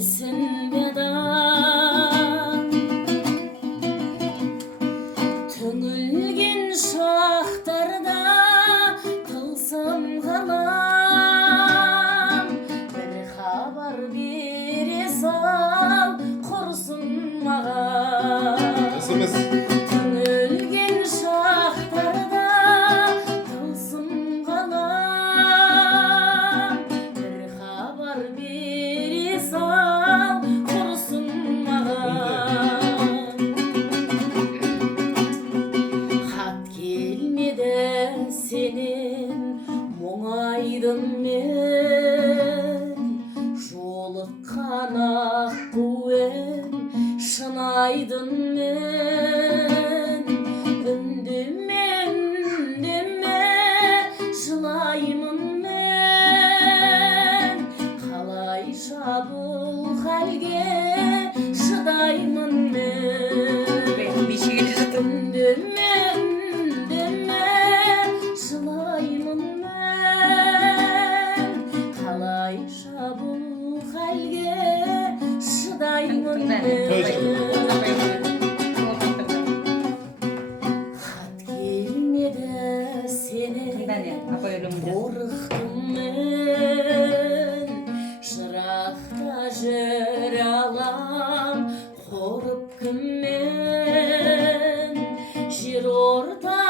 Gelsin veda Tönülgin şahtarda Tılsım kalam Bir haber biri sal Korsun mağa SMS. Tönülgin şahtarda Tılsım kalam Bir haber biri sal Korsun mağa Hat gelmedi senin muңайдым мен жолыққан аққуым шынайдым мен үндеме үндеме жылаймын мен қалайша бұл халге шыдаймын мен үндеме үндеме жылаймын мен қалайша бұл халге шыдаймын мен хат келмеді сенен қорықтым мен жырақта жүре алам қорып кіммен жер орта